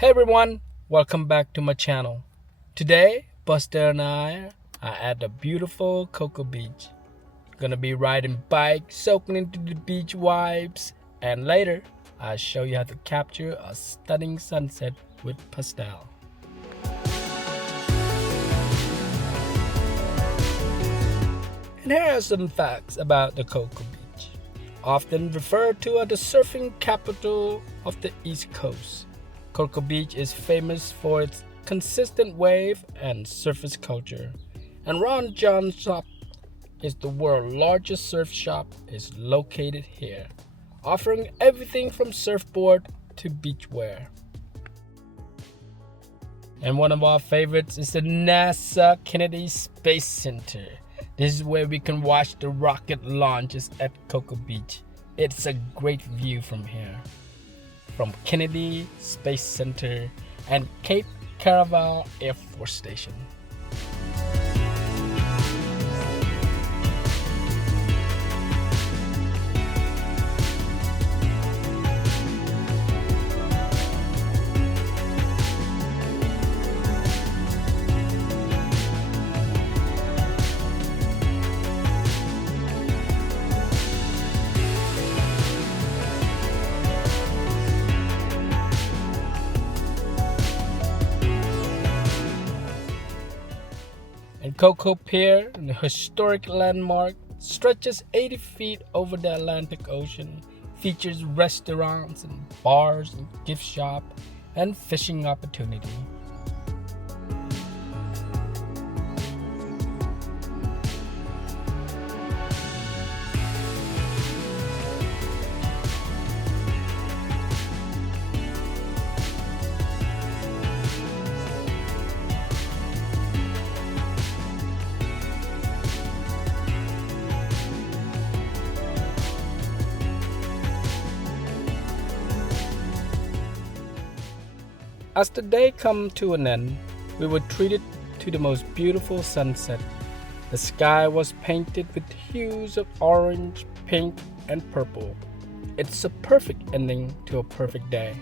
Hey everyone, welcome back to my channel. Today, Buster and I are at the beautiful Coco Beach. Gonna be riding bike, soaking into the beach vibes, and later I'll show you how to capture a stunning sunset with pastel. And here are some facts about the Coco Beach. Often referred to as the surfing capital of the East Coast, Coco Beach is famous for its consistent wave and surface culture. And Ron John's shop is the world's largest surf shop is located here, offering everything from surfboard to beachwear. And one of our favorites is the NASA Kennedy Space Center. This is where we can watch the rocket launches at Coco Beach. It's a great view from here. From Kennedy Space Center and Cape Canaveral Air Force Station. And Coco Pier, the historic landmark, stretches 80 feet over the Atlantic Ocean, features restaurants and bars and gift shop and fishing opportunity. As the day come to an end, we were treated to the most beautiful sunset. The sky was painted with hues of orange, pink, and purple. It's a perfect ending to a perfect day.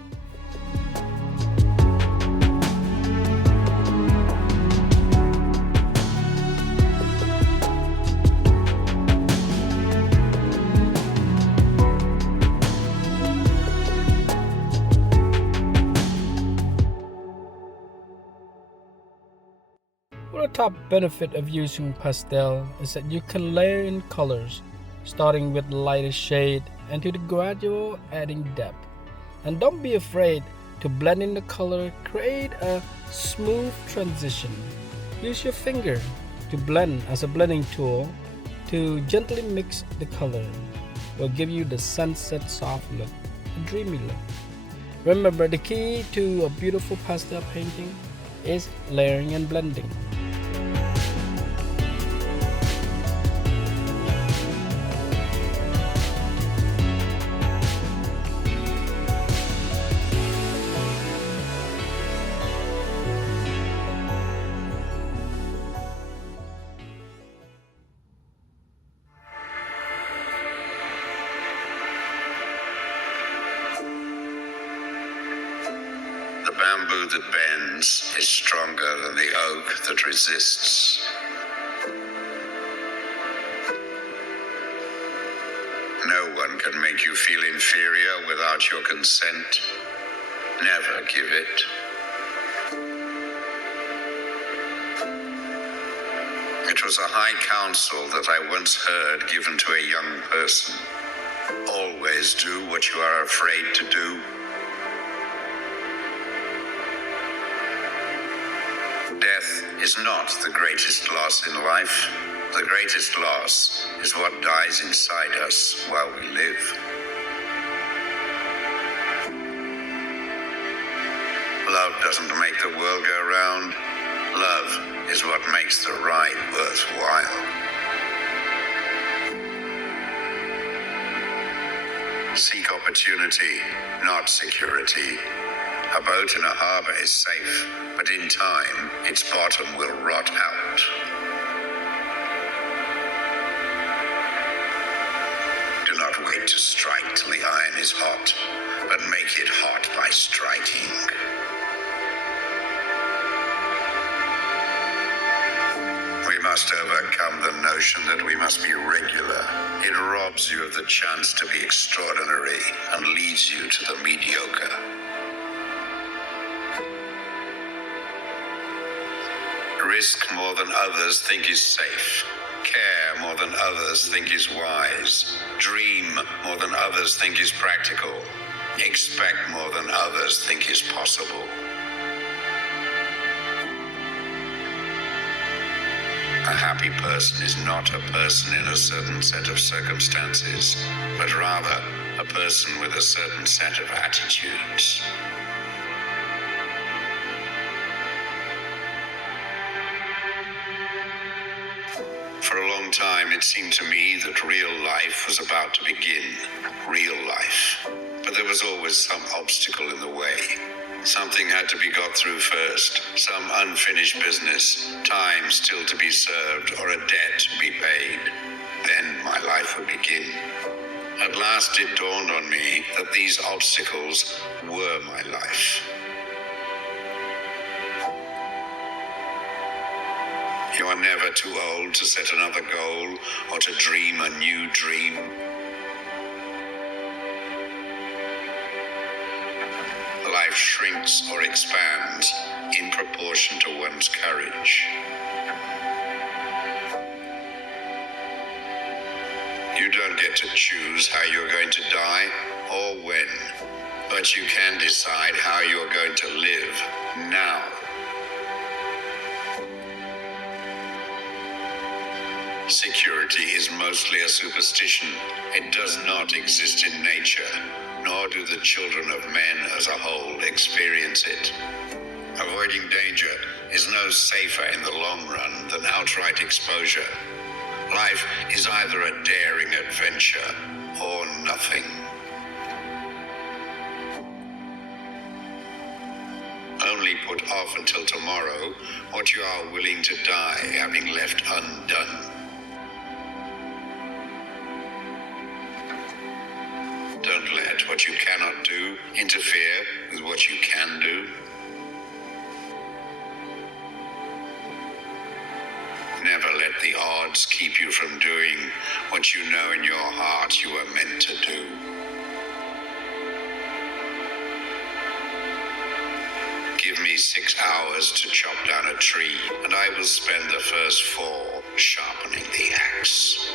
Well, the top benefit of using pastel is that you can layer in colors, starting with lighter shade and to the gradual adding depth. And don't be afraid to blend in the color, create a smooth transition. Use your finger to blend as a blending tool to gently mix the color. Will give you the sunset soft look, a dreamy look. Remember, the key to a beautiful pastel painting is layering and blending. The bamboo that bends is stronger than the oak that resists. No one can make you feel inferior without your consent. Never give it. It was a high counsel that I once heard given to a young person. Always do what you are afraid to do. Death is not the greatest loss in life. The greatest loss is what dies inside us while we live. Love doesn't make the world go round. Love is what makes the ride worthwhile. Seek opportunity, not security. A boat in a harbor is safe, but in time, its bottom will rot out. Do not wait to strike till the iron is hot, but make it hot by striking. must overcome the notion that we must be regular. It robs you of the chance to be extraordinary and leads you to the mediocre. Risk more than others think is safe. Care more than others think is wise. Dream more than others think is practical. Expect more than others think is possible. A happy person is not a person in a certain set of circumstances, but rather a person with a certain set of attitudes. For a long time, it seemed to me that real life was about to begin. Real life. But there was always some obstacle in the way. Something had to be got through first. Some unfinished business, time still to be served, or a debt to be paid. Then my life would begin. At last it dawned on me that these obstacles were my life. You are never too old to set another goal or to dream a new dream. Life shrinks or expands in proportion to one's courage. You don't get to choose how you're going to die or when, but you can decide how you're going to live now. Security is mostly a superstition. It does not exist in nature, nor do the children of men as a whole experience it. Avoiding danger is no safer in the long run than outright exposure. Life is either a daring adventure or nothing. Only put off until tomorrow what you are willing to die having left undone. Don't let what you cannot do interfere with what you can do. Never let the odds keep you from doing what you know in your heart you are meant to do. Give me 6 hours to chop down a tree, and I will spend the first 4 sharpening the axe.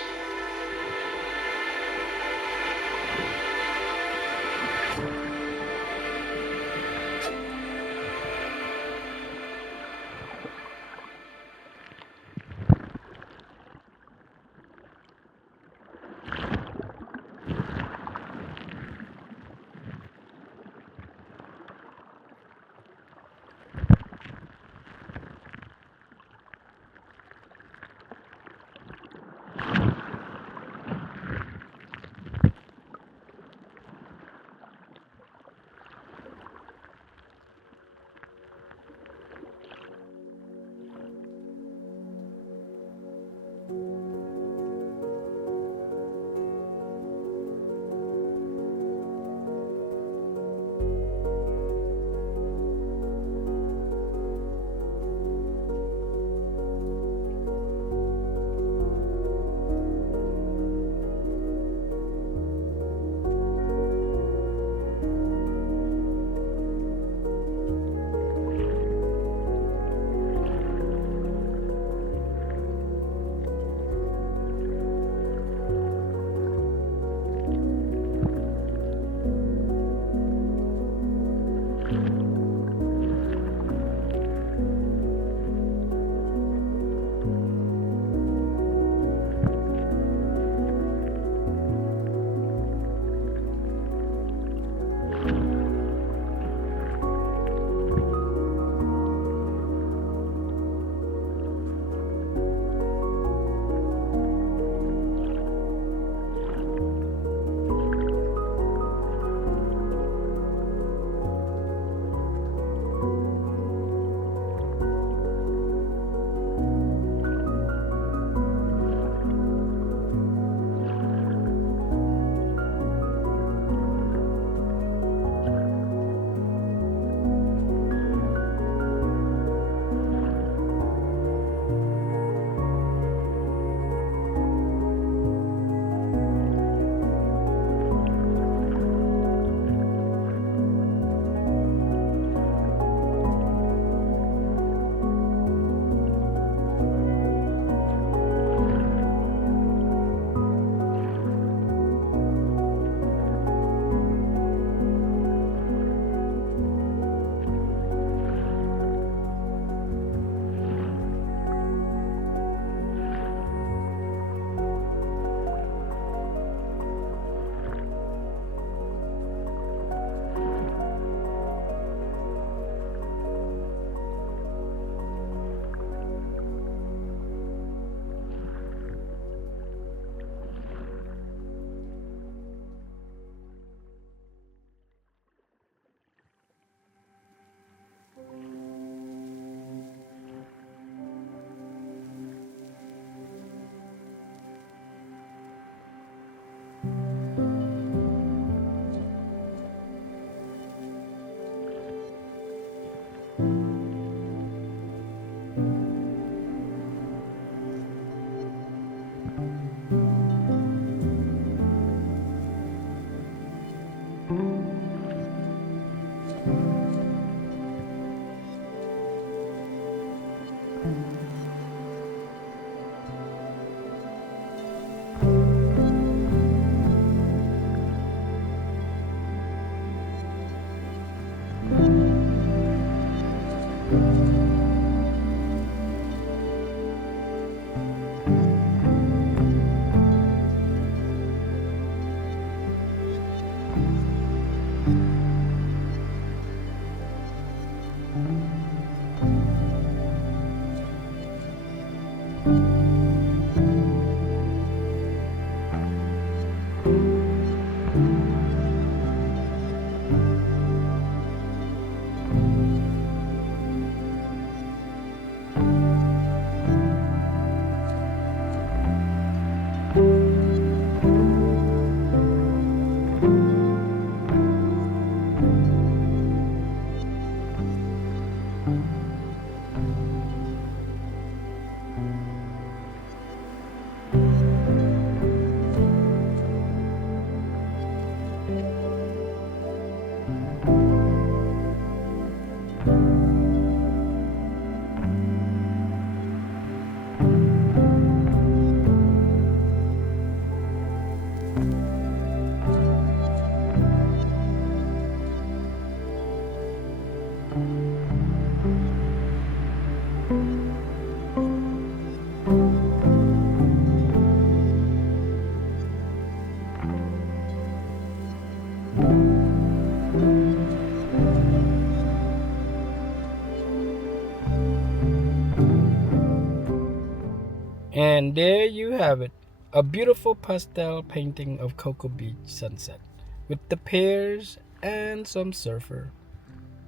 And there you have it, a beautiful pastel painting of Coco Beach sunset with the pears and some surfer.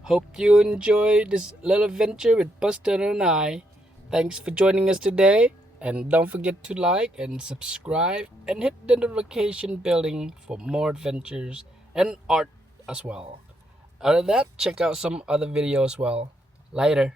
Hope you enjoyed this little adventure with Buster and I. Thanks for joining us today, and don't forget to like and subscribe and hit the notification bell for more adventures and art as well. Other than that, check out some other videos as well. Later.